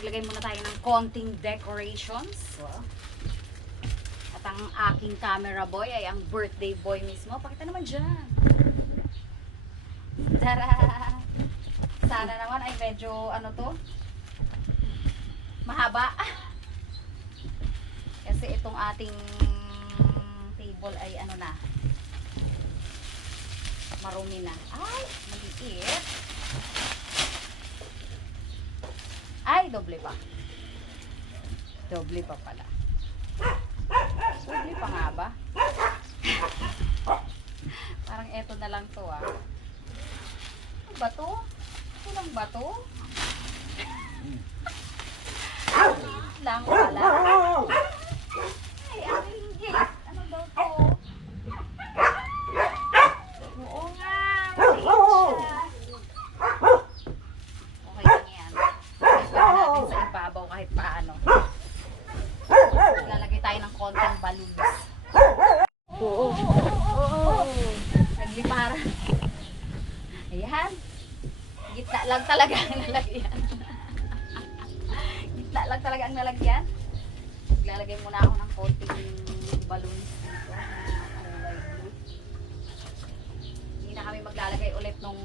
maglagay muna tayo ng konting decorations. At ang aking camera boy ay ang birthday boy mismo. Pakita naman dyan. Tara! Sana naman ay medyo ano to? Mahaba. Kasi itong ating table ay ano na. Marumi na. Ay, maliit. Ay, doble pa. Doble pa pala. Doble pa nga ba? Parang eto na lang to ah. Ano ba to? Ito lang ba to? lang pala. Ay, ang inggit. Ano daw to? Oo nga. maliit siya. Okay lang yan. Ilagay natin sa ibabaw kahit paano. Lalagay tayo ng konting balloons. Oo. Oo. Nagliparan. Ayan. Gitna lang talaga ang nalagyan. Gitna lang talaga ang nalagyan. Maglalagay muna ako ng konting balloons dito. na kulay blue. Hindi na kami maglalagay ulit nung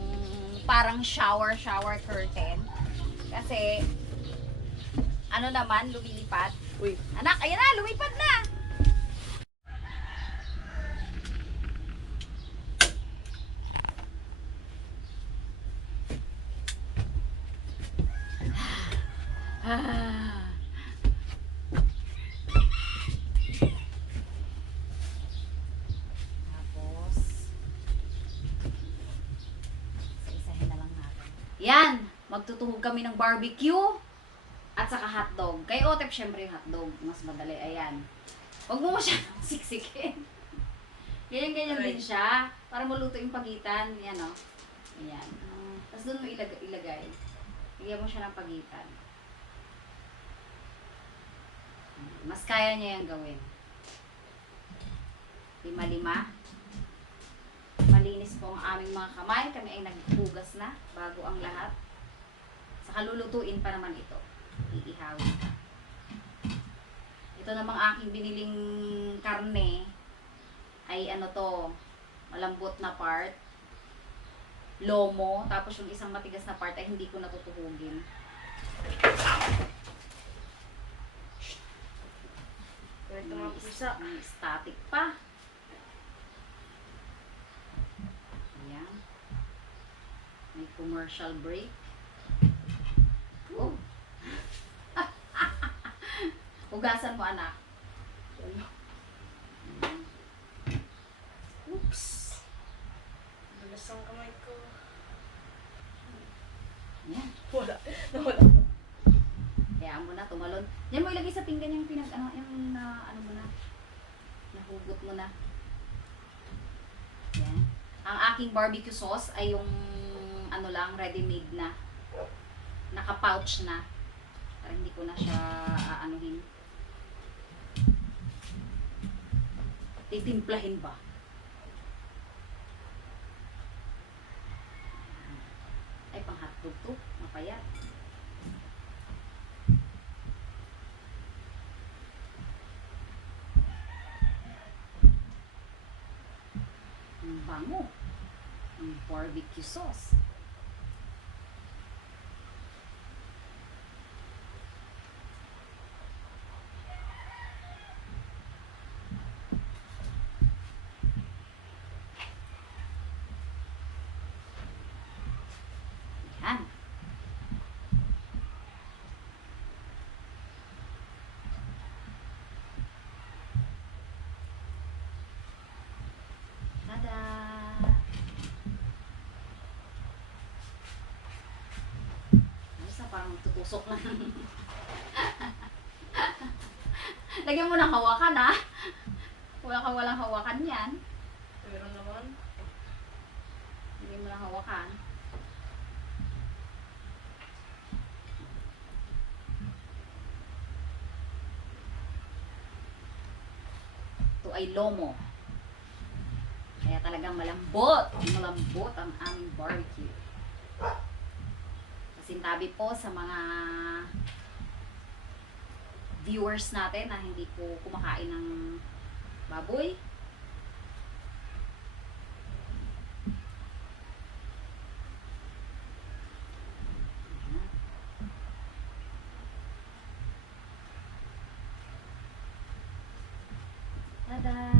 parang shower shower curtain. Kasi ano naman, lumilipat. Uy, Anak, ayan na, lumipad na. Ah. Tapos, isa-isahin na lang natin. Yan! Magtutuhog kami ng barbecue at saka hotdog. Kay Otep, syempre yung hotdog. Mas madali. Ayan. Huwag mo masyadong siksikin. Ganyan-ganyan din siya. Para maluto yung pagitan. Yan o. Ayan. Um, Tapos doon mo ilag ilagay. Lagyan mo siya ng pagitan. Mas kaya niya yung gawin. Lima-lima. Malinis po ang aming mga kamay. Kami ay naghugas na bago ang lahat. Saka lulutuin pa naman ito. Iihawin pa. Ito namang aking biniling karne ay ano to, malambot na part. Lomo. Tapos yung isang matigas na part ay hindi ko natutuhugin. kahit mga pusa. May static pa. Ayan. May commercial break. Oh. Hugasan mo, anak. Oops. Dulas ang kamay ko. Ayan. Wala. Nawala. Kaya mo na, tumalon. Yan mo ilagay sa pinggan yung pinag, ano, yung na, ano mo na. Nahugot mo na. Yan. Ang aking barbecue sauce ay yung, ano lang, ready-made na. Naka-pouch na. Para hindi ko na siya, aanuhin. Titimplahin ba? Ay, pang hotdog to. Mapayat. Ang bango. Ang barbecue sauce. Yan. Tada! Ayos tutusok lang. Lagyan mo ng hawakan ha. Wala kang walang hawakan yan. Pero naman. Lagyan mo ng hawakan. Ito ay lomo. Kaya talagang malambot. Malambot ang aming barbecue. Kasintabi po sa mga viewers natin na hindi po kumakain ng baboy. Tada!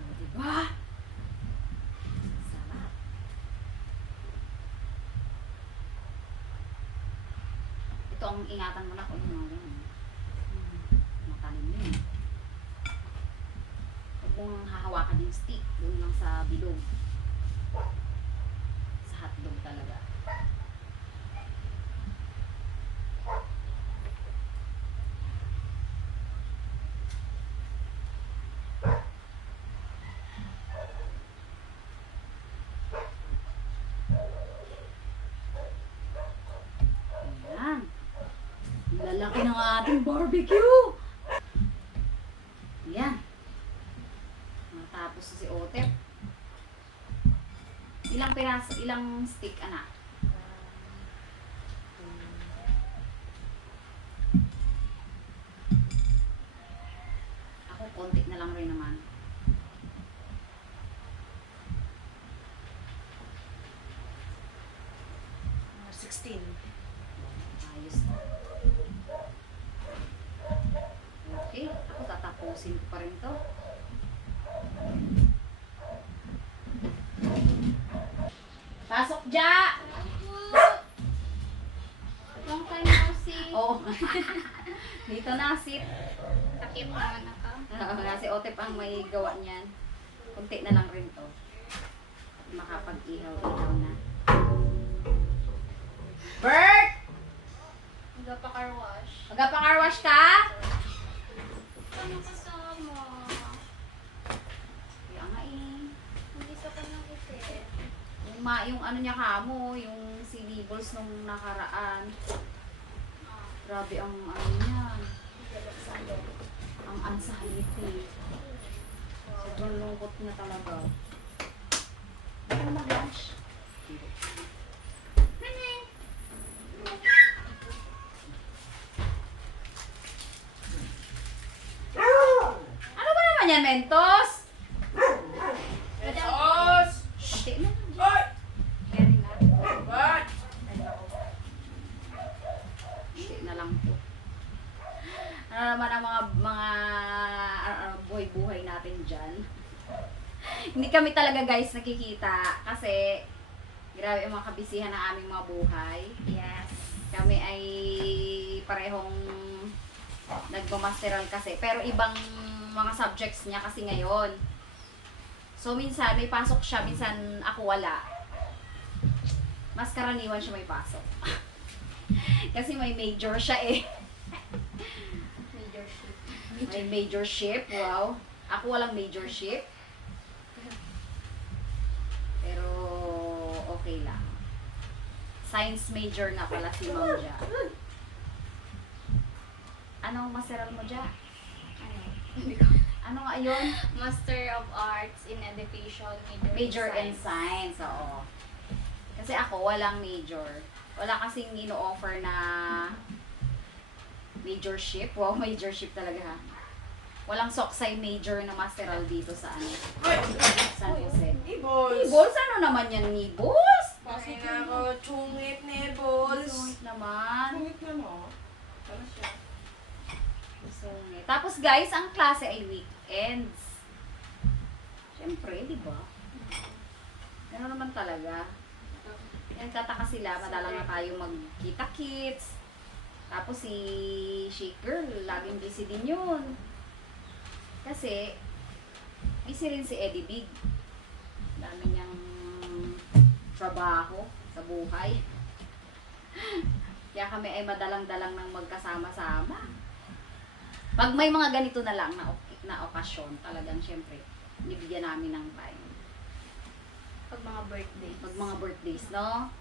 Oh, diba? Sarap. Ito ang ingatan mo na kung ano yun. Hmm, Matalim yun. Huwag hahawakan yung stick. Doon lang sa bilog. Sa hotdog talaga. Ayan. Lalaki ng ating barbecue. Ayan. Matapos si Otep. Ilang piraso, ilang stick, anak? Ako, konti na lang rin naman. Mga 16. Ayos na. Okay, ako tatapusin ko pa rin to. Pasok, Ja! Long time no see. Oo. Dito na, sit. Takip naman ako. Oo, kasi Otep ang may gawa niyan. Kunti na lang ma, yung ano niya kamo, yung si Libbles nung nakaraan. Grabe ang ano loob. Ang anxiety. Sobrang lungkot niya talaga. Ano mag-lunch? Ano ba naman yan, Mentos? Mentos! Hindi na. Ay! Carry na. What? Hindi na lang po. Ano naman ang mga mga uh, buhay-buhay natin dyan. Hindi kami talaga guys nakikita kasi grabe ang mga kabisihan ng aming mga buhay. Yes. Kami ay parehong nagmamasteral kasi pero ibang mga subjects niya kasi ngayon. So minsan may pasok siya, minsan ako wala. Mas karaniwan siya may pasok. kasi may major siya eh. Major shift. May major ship, wow. Ako walang major ship. Pero okay lang. Science major na pala si Ma'am Ja. Anong masteral mo, Ja? Ano? Hindi ko. Ano nga yun? Master of Arts in Education. Major, Major in in science, oo. Kasi ako, walang major. Wala kasing ino-offer na major ship. Wow, major ship talaga ha. Walang soksay major na masteral dito sa ano, San Jose. Nibbles! Nibbles? Ano naman yan, Nibbles? Kasi na ako, chungit nibbles! Sungit naman. Chungit na mo? Ano siya? Tapos guys, ang klase ay weekends. Siyempre, di ba? Gano'n naman talaga. Yan tataka sila, madalang na tayo magkita-kits. Tapos si Shake Girl, laging busy din yun. Kasi, busy rin si Eddie Big. Dami niyang trabaho sa buhay. Kaya kami ay madalang-dalang ng magkasama-sama. Pag may mga ganito na lang na, na okasyon, talagang syempre, nibigyan namin ng time. Pag mga birthday. Pag mga birthdays, no?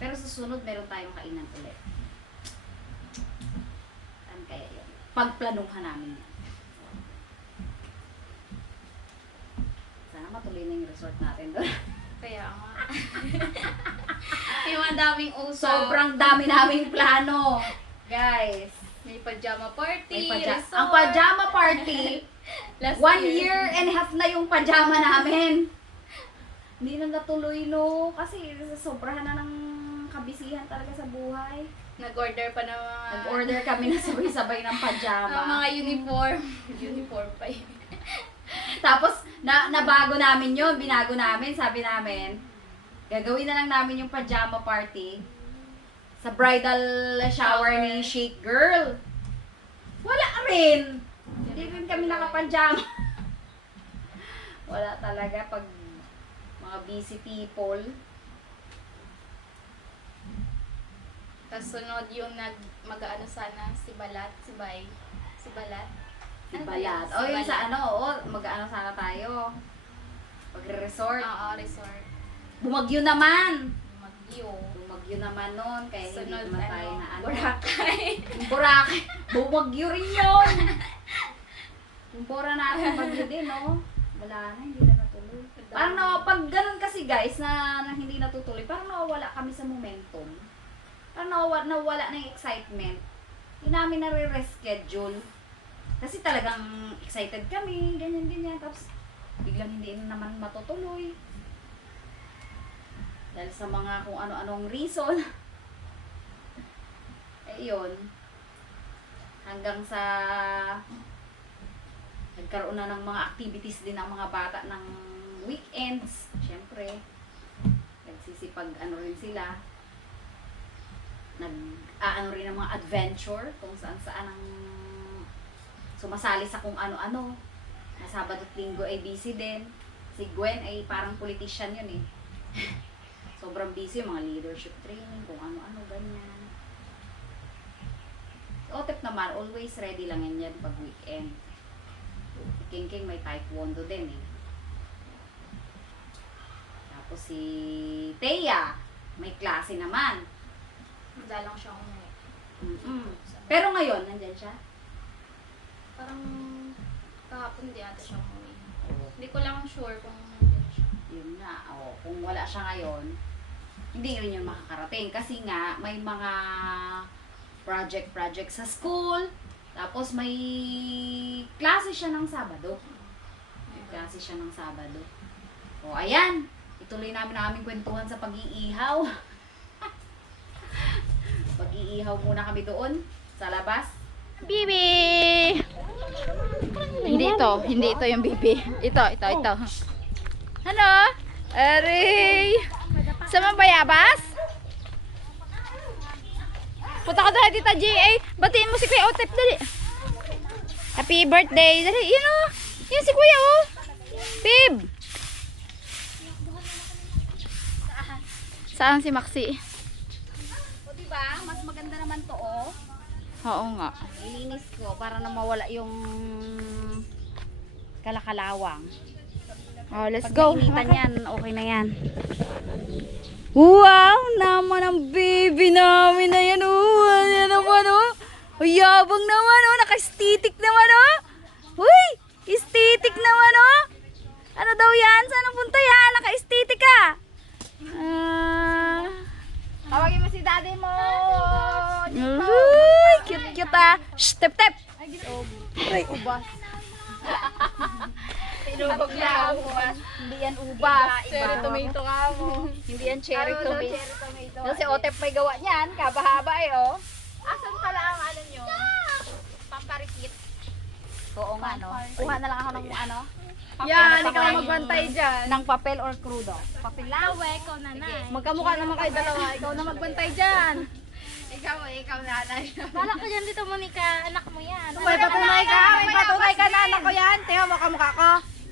Pero susunod, meron tayong kainan ulit. Saan kaya yun? Pagplanuhan namin yan. Sana matuloy na yung resort natin doon. Kaya nga. yung ang daming usap. Sobrang dami naming plano. Guys, May pajama party. may paja- resort. ang pajama party, Last one year and a half na yung pajama namin. Hindi na natuloy, no? Kasi sobrahan na ng kabisihan talaga sa buhay. Nag-order pa ng mga... Nag-order kami na sabay-sabay ng ng pajama. mga uniform. uniform pa yun. Tapos, na, nabago namin yun, binago namin, sabi namin, gagawin na lang namin yung pajama party sa bridal shower ni Shake Girl. Wala rin. Hindi rin kami nakapajama. Wala talaga pag mga busy people. Tapos sunod yung nag mag-ano sana si Balat, si Bay. Si Balat. Si Ano ba? Balat. O, yun sa Balat. ano, o, mag-ano sana tayo. Pag-resort. Oo, resort. Bumagyo naman. Magyo. Bumagyo naman nun, kaya hindi Sunod naman tayo ano, na ano. Boracay. Boracay. Bumagyo rin yun. Yung Bora natin, bagyo din, no? Wala na, hindi na natuloy. Parang na, pag ganun kasi guys, na, na hindi natutuloy, parang nawawala kami sa momentum. Parang nawawala, nawawala na yung excitement. Hindi namin nare-reschedule. Kasi talagang excited kami, ganyan, ganyan. Tapos, biglang hindi na naman matutuloy. Dahil sa mga kung ano-anong reason. eh, yun. Hanggang sa nagkaroon na ng mga activities din ang mga bata ng weekends. Siyempre, nagsisipag ano rin sila. Nag aano rin ng mga adventure kung saan saan ang sumasali sa kung ano-ano. Na Sabado at Linggo ay busy din. Si Gwen ay parang politician yun eh. Sobrang busy, mga leadership training, kung ano-ano, ganyan. Si Otep naman, always ready lang yan yan pag weekend. Si King King may taekwondo din eh. Tapos si Thea, may klase naman. Madalang siya umuwi. mm Pero ngayon, nandyan siya. Parang kahapon di ata siya umuwi. Hindi ko lang sure kung nandiyan siya. Yun nga, oh, kung wala siya ngayon, hindi rin yun makakarating. Kasi nga, may mga project-project sa school, tapos may klase siya ng Sabado. May klase siya ng Sabado. O, ayan. Ituloy namin ang aming kwentuhan sa pag-iihaw. pag-iihaw muna kami doon, sa labas. Bibi! Hindi ito. Hindi ito yung bibi. Ito, ito, ito. Ano? Aray! Sa mabayabas? Punta ka doon, Tita G.A. Batiin mo si Kuya Otep, dali. Happy birthday. Dali, yun o. Yun si Kuya o. Pib! Saan si Maxi? O, diba? Mas maganda naman to, oh. Oo nga. Ilinis ko para na mawala yung kalakalawang. Oh, let's Pag go. nainitan yan, okay na yan. Wow! Naman ang baby namin na yan. Oh, yan naman oh. Ang yabang naman oh. Naka-estetic naman oh. Uy! Estetic naman oh. Ano daw yan? Saan ang punta yan? Naka-estetic ka. Ah. Tawagin mo si daddy mo! Uy! Cute cute ah. Shh, tep tep. Ay, ubas. Inubog na ubas. Hindi yan ubas. Cherry tomato ka mo. Hindi yan cherry tomato. cherry tomato. Yung si Otep may gawa niyan, kabahaba eh oh. Asan pala ang ano nyo? Pamparikit. Oo nga no. Kuha na lang ako ng ano. Yan, ikaw magbantay dyan. Ng papel or crudo. Papel lang. Ikaw na na. Magkamukha naman kayo dalawa. Ikaw na magbantay dyan. Ikaw eh, ikaw nanay. Kala ko dyan dito, Monica. Anak mo yan. May patunay ka. May patunay ka na anak ko yan. Tingnan mo kamukha ko.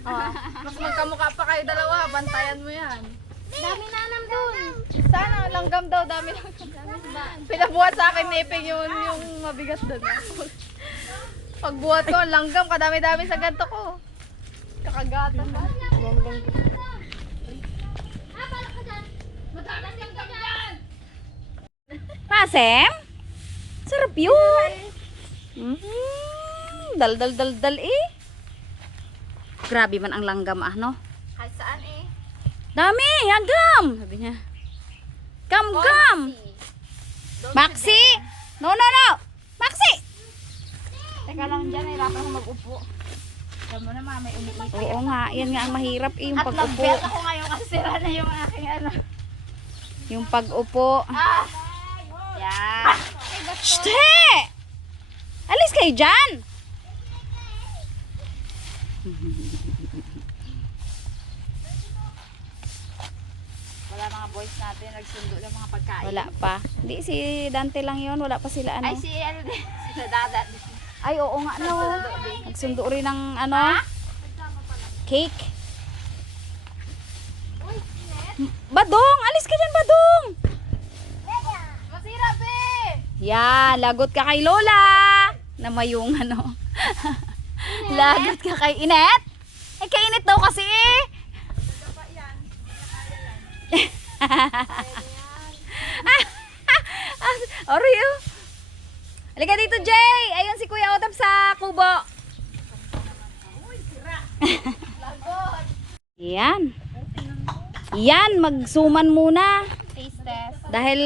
Oh, mas magkamukha pa kayo dalawa. Bantayan mo yan. Dami nanam dun. Sana langgam daw. Dami lang. Pinabuhat sa akin ni Iping yung, yung mabigat doon. Pagbuhat ko, ang langgam. Kadami-dami sa ganto ko. Kakagatan na. Maasim? Sarap yun. Mm, dal dal dal dal eh. Grabe man ang langgam ah, no? Kahit saan eh. Dami, agam! Sabi niya. Gam, gam! Maxi! No, no, no! Maxi! Teka lang dyan, nahirapan ako mag-upo. Alam mo naman, may umiipay. Oo nga, yan nga ang mahirap eh, yung At pag-upo. nag-belt ako ngayon kasi sira na yung aking ano. Yung pag-upo. Ah! Yan. Shh! he! Alis kayo dyan! Wala mga boys natin, nagsundo ng mga pagkain. Wala pa. Hindi, si Dante lang yon Wala pa sila ano. Ay, si ano din. Si Dada. Ay, oo nga no. Nagsundo rin ng ano. Cake. Badong! Alis ka dyan, Badong! Yan, lagot ka kay Lola. Na may yung ano. lagot ka kay Inet. Eh, kay Inet daw kasi eh. Oreo. Halika dito, Jay. Ayun si Kuya Otap sa kubo. Yan. Yan, magsuman muna. Taste test. Dahil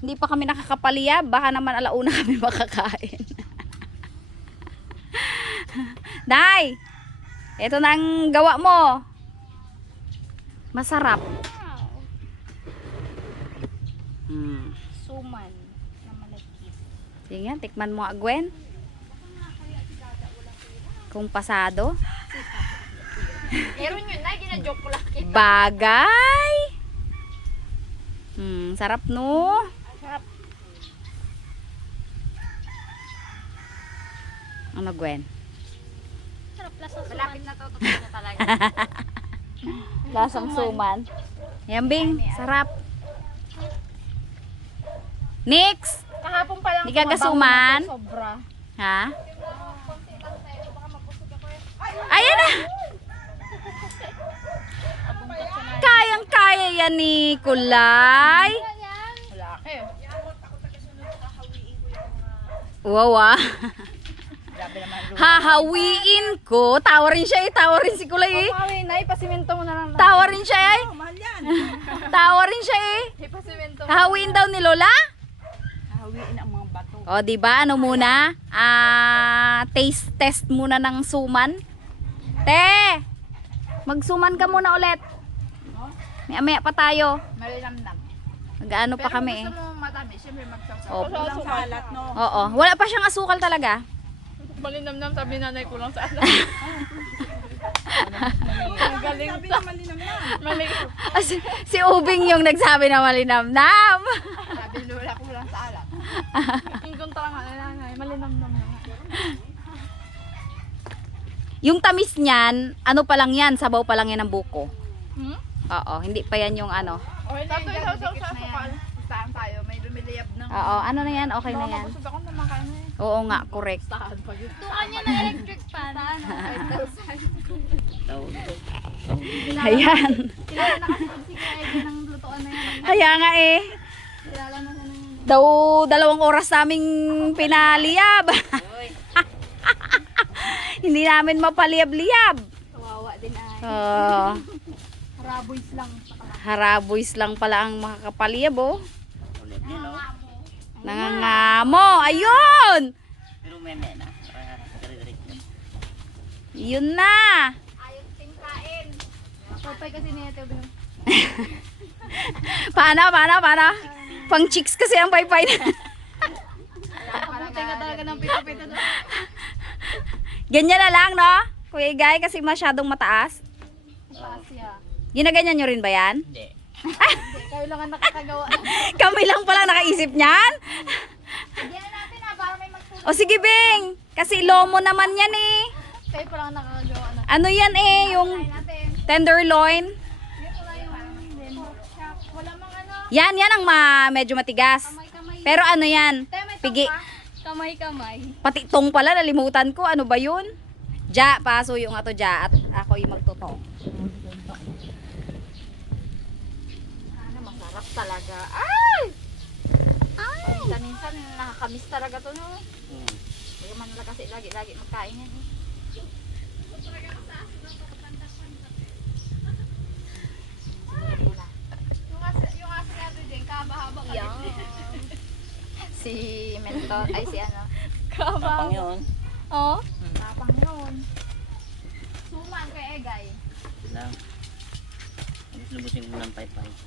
hindi pa kami nakakapaliyab, baka naman alauna kami makakain. Day, ito na ang gawa mo. Masarap. Hmm. Suman. Na malagkis. Sige nga, tikman mo Gwen. Kung pasado. Meron yun na, gina-joke ko lang kita. Bagay. Hmm, sarap no. Sarap. Ano, Gwen? Sarap lasa suman. Malapit na to, tapos na talaga. Lasang suman. Yambing, sarap. Nix! Kahapon pa lang Di ka tumabaho kasuman? na to, Sobra. Ha? Ayan na! Kayang-kaya yan ni Kulay. Wala ka eh. Wow ah. Hahawiin ko. Tawa rin siya eh. Tawa rin si Kulay eh. Pawi na, ipasimento mo na lang. Tawa rin siya eh. Tawa rin siya eh. Ipasimento mo. Hahawiin daw ni Lola. Hawiin ang mga bato. O, di ba? Ano muna? Ah, taste test muna ng suman. Te! Magsuman ka muna ulit. Maya-maya pa tayo. Malinamnam. Mag-ano pa kami eh. Gusto mo matamis, syempre magsasaw. Opo. Walang salat, no? Oo. Wala pa siyang asukal talaga. Malinamnam, sabi nanay ko lang sa alam. Ang galing sabi na malinamnam. Maling. Ah, si, si Ubing yung nagsabi na malinamnam. Sabi lola ko lang sa alam. Yung kontra nga na nanay, malinamnam na. Yung tamis niyan, ano pa lang yan, sabaw pa lang yan ng buko. Hmm? Oo, hindi pa yan yung ano. Okay na yun, sa sa sa sukal. Saan tayo, may lumiliyab ng... Oo, ano na yan, okay na yan. mabusog ako naman kayo na eh. Oo nga, correct. Tukan niya na electric fan. Ayan. Kilala na kasi si Kuya ng lutoan na yan. Kaya nga eh. Kilala na yan. Daw dalawang oras naming pinaliyab. Hindi namin mapaliyab-liyab. Kawawa din ay. Oh, Haraboys lang. haraboys lang pala ang makakapaliyab oh. Nangangamo. Ayun! Yun na. Ayos ting kain. Papay kasi niya ito. Paano, paano, paano? Pang chicks kasi ang paypay na. Kaputay nga talaga ng pito-pito doon. Ganyan na lang, no? Kuya Igay, kasi masyadong mataas. Pasya. Ginaganyan nyo rin ba yan? Hindi, kayo lang ang nakakagawa. Kami lang pala nakaisip niyan. Hindi na natin ha, para may magtulong. O sige, Bing. Kasi lomo naman yan eh. Kayo pa lang ang nakakagawa na. Ano yan eh, yung tenderloin. Yan wala mang ano. Yan, yan ang ma medyo matigas. Pero ano yan? Pigi. Kamay-kamay. Pati tong pala, nalimutan ko. Ano ba yun? Ja, paso yung ato ja at ako yung magtutong. Talaga. Ay! nakakamiss talaga to, no? Hmm. Kaya man lang kasi lagi-lagi magkain yan. eh. Si Mentor, ay si ano? Tapang yun. Oo. Tapang yun. Suman kay Egay. Lang. Lubusin ko ng paypay.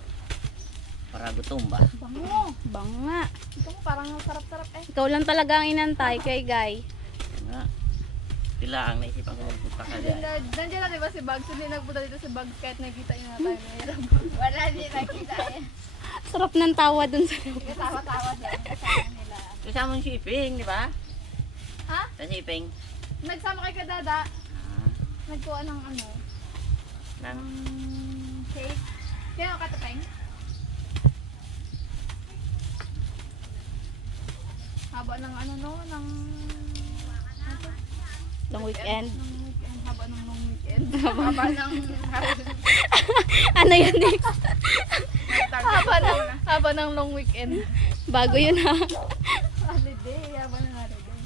Para gutom ba? Bango. Banga. Ito mo parang ang sarap-sarap eh. Ikaw lang talaga ang inantay kay Guy. Nga. Sila ang naisipan ko magpunta ka dyan. Nandiyan na diba si Bugs? Hindi nagpunta dito si Bugs kahit nakita niya na tayo mahirap. Wala, hindi nakita eh. Sarap ng tawa dun sa Tawa-tawa dyan. Kasama nila. Kasama yung shipping, di ba? Ha? Sa shipping. Nagsama kay Kadada. Ah, Nagkuha ng ano? ng cake. Kaya ako katapeng? Haba ng ano no? Ng... long weekend. Ng weekend. Haba ng long weekend. Haba ng... ano yun eh? haba ng... Haba ng long weekend. Bago yun ha. Holiday. Haba ng holiday.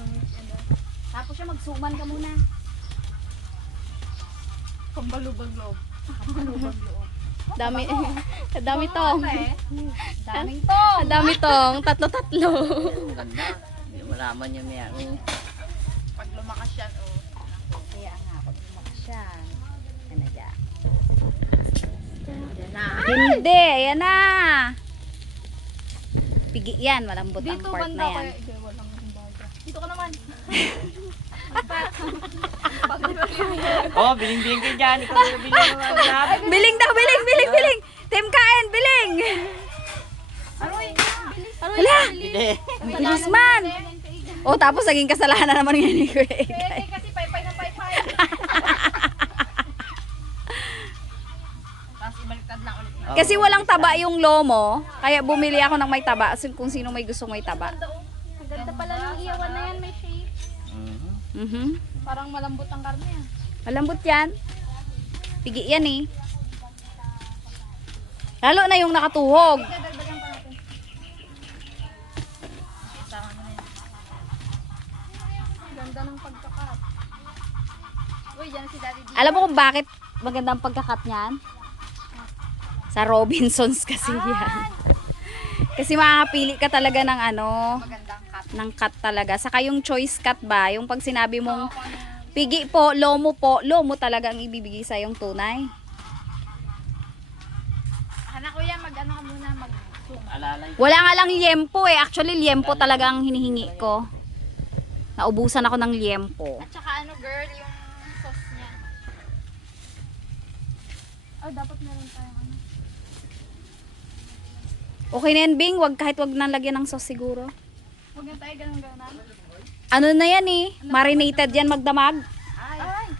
Long weekend. ah. Tapos siya magsuman ka muna. Pambalubag loob. Pambalubag loob. Dami. Dami tong. eh. Daming to. Dami tong. Tatlo-tatlo. ganda. Hindi mo malaman niya may ano. Pag lumakas yan, oh. Kaya nga, pag lumakas siya. Ano dyan? Hindi. Ayan na. Pigi yan. Malambot ang Dito part banda na yan. kaya. Hindi, walang baga. Dito ka naman. Oh, biling-biling kayo dyan. Ikaw na biling grab. Biling daw. Biling. Biling. Biling. Team kain. Biling. Aroy! Hala. Bilis man. O tapos naging kasalanan naman yan ni Kuya Egay. kasi paypay na paypay. Tapos ibaliktad lang ulit na. Kasi walang taba yung lomo, kaya bumili ako ng may taba kung sino may gusto may taba. Ang ganda pala ng iyawan na yan, may Mhm. Mhm. Parang malambot ang karne ah. Malambot yan. Pigi yan eh. Lalo na yung nakatuhog. Ganda ng pagkakat. Uy, dyan si Daddy. Alam mo kung bakit maganda ang pagkakat niyan? Sa Robinsons kasi yan. Kasi makakapili ka talaga ng ano, Magandang. Ng cut talaga. Saka yung choice cut ba, yung pag sinabi mong pigi po, lomo po, lomo talaga ang ibibigay sa yung tunay. Anak ko yan, mag-ano ka muna, mag. Wala nga lang liempo eh. Actually, liempo talaga ang hinihingi ko. Naubusan ako ng liempo. At saka ano girl, yung sauce niya. Oh, dapat meron tayong ano. Okay na yan, Bing. Wag, kahit wag nang lagyan ng sauce siguro. Huwag na tayo ganun ganun. Ano na yan eh? Marinated yan, magdamag. Ay!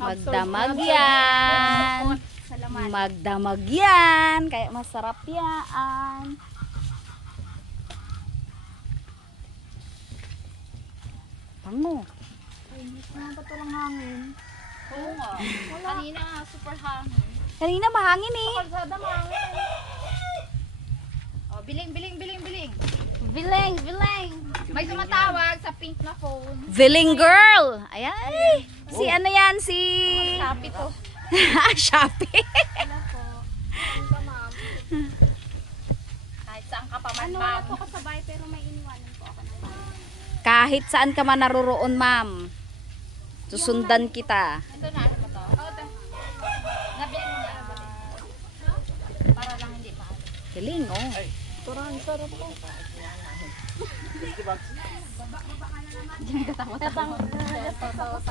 Magdamag yan. Magdamag yan. Kaya masarap yan. Pango. Ay, hindi na ba ito lang hangin? Oo nga. Kanina nga, super hangin. Kanina mahangin eh. Kalsada mahangin. Oh, biling, biling, biling, biling. Biling, biling. May tumatawag sa pink na phone. Villain girl. Ayan. Si ano yan? Si... Shopee to. Shopee. Ano po? Ano ka, ma'am? Kahit saan ka pa man, Ano, ma'am. wala po ako sa bahay pero may iniwanan po ako bahay. Kahit saan ka man naroroon, ma'am. Susundan kita. Ito na, ano ba to? Oo, ito. Nabili mo na. Para lang hindi mahal. Galing, oh. Parang sarap po. Diyan ka tawa-tawa.